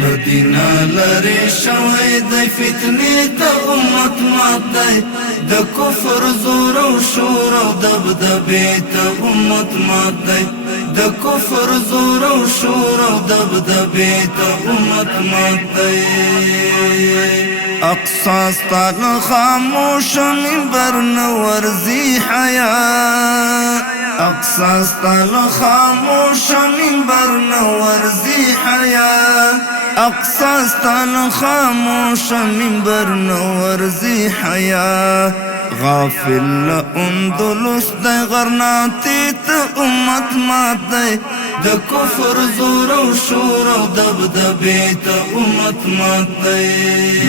لدینا لری شوی دی فتنی تا امت مات دی د کفر زور و شور و دبدبی تا امت مات دی د کفر زور و شور و دبدبی تا امت مات دی اقصا ستال خاموش منبر نورزی حیاء اقصا ستال خاموش منبر نورزی حیاء اقصا ستال خاموش منبر نورزی حیاء غافل اندلس دی غرناتی تا امت مات دی د کفر زور و شور و دبدبی تا امت مات دی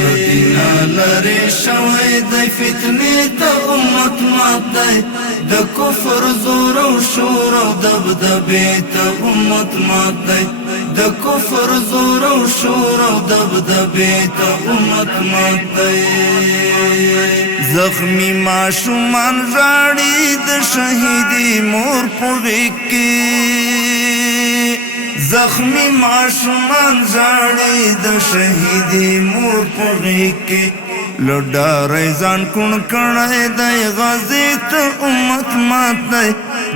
لدینا لری شوی دی فتنی تا امت مات دی د کفر زور و شور و دبدبی تا امت مات دی د کفر زور و شور و دبدبی تا امت مات دی زخمی معشومان راڑی د شہیدی مور پوری کی زخمی معشومان راڑی د شہیدی مور پوری کی لڈا ریزان کن کڑای دی غازی تا امت مات دی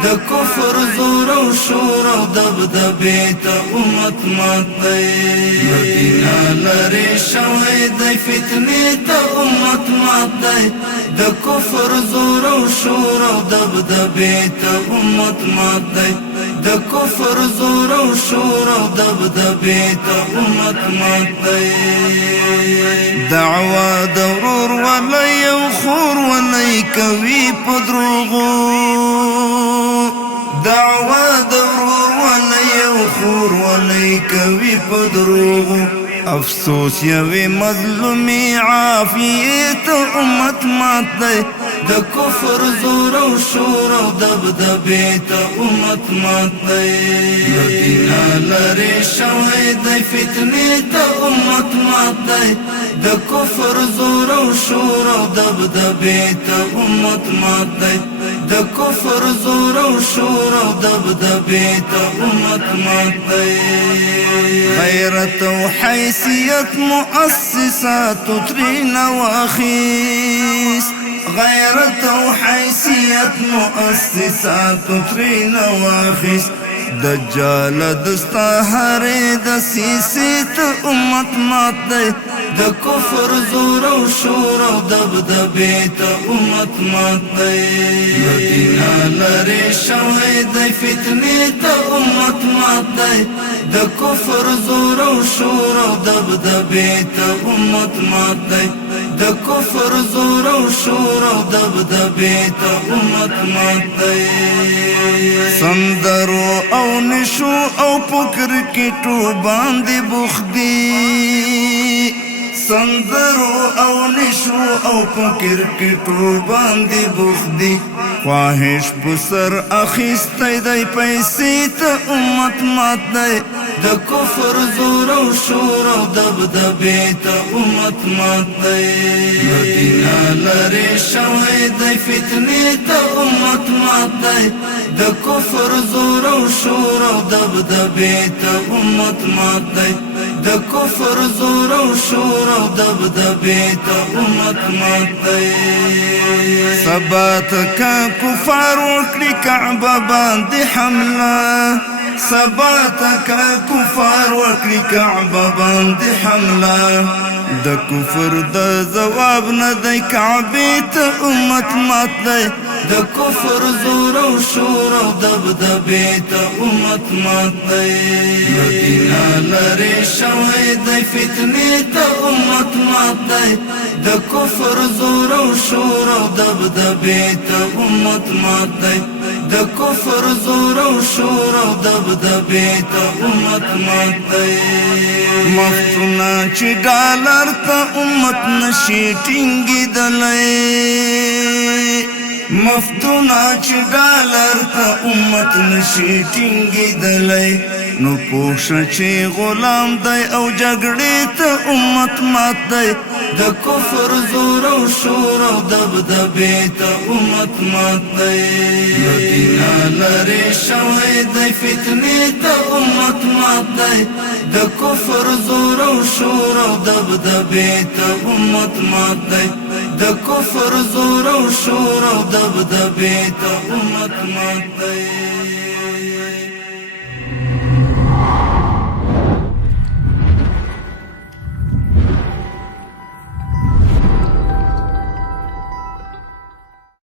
د کفر زور و شور و دبدبی تا امت مات دی لدینا لری شوی دی فتنی تا امت مات دی د کفر زور و شور و دبدبی تا امت مات دی د کفر زور و شور و دبدبی تا امت مات دی دعوا دورور ولی و خور ولی کوي پدروغو دعوا دورور ولی و خور ولی کوي پدروغو افسوس یوی مظلومی عافیت امت مات دی د کفر زور و شور و دبدبی تا امت مات دی لدینا لری شوی دی فتنی تا امت مات دی د کفر زور و شور و دبدبی تا امت مات دی د کفر زور و شور و دبدبی تا امت مات دی غیرت و حیثیت مؤسسات ترین واخیس غیرت و حیثیت مؤسسات ترین واخیس دجال دستا هری دسیسی تا امت مات دی د کفر زور و شور و دبدبی تا امت مات دی لدینا لری شوی دی فتنی تا امت مات دی د کفر زور و شور و دبدبی تا امت مات دی د کفر زور و شور و دبدبی تا امت مات دی سندرو او نشو او پکر کټو باندې بخدی سندرو او نشو او پکر کټو باندې بخدی خواهش بسر اخیستی دی پیسی تا امت مات دی د کفر زور و شور و دبدبی تا امت مات دی لدینا لری شوی دی فتنی تا امت مات دی د کفر زور و شور و دبدبی تا امت مات دی د کفر زور و شور و دبدبی تا امت مات دی ثبات کا کفار وکړي کعبه باندې حمله ثبات کا کفار وکړي کعبه باندې حمله د کفر د جواب نه دی کعبه ته امت مات دی د کفر زور و شور و دبدبی تا امت مات دی لدینا لری شوی دی فتنی تا امت مات دی د کفر زور و شور و دبدبی تا امت مات دی د کفر زور و شور و دبدبی تا امت مات دی مفتونا چې ډالر ته امت نشي ټینګېدلی مفتونا چې ډالر ته امت نشي ټینګېدلی نو پوښه چې غلام دی او جګړې ته امت مات دی د کفر زور و شور و دبدبی ته امت مات دی لدینا لری شوی دی فتنې ته امت مات دی د کفر زور او شور او دبدبې ته امت مات دی د کفر زور او شور او دبدبې ته امت مات دی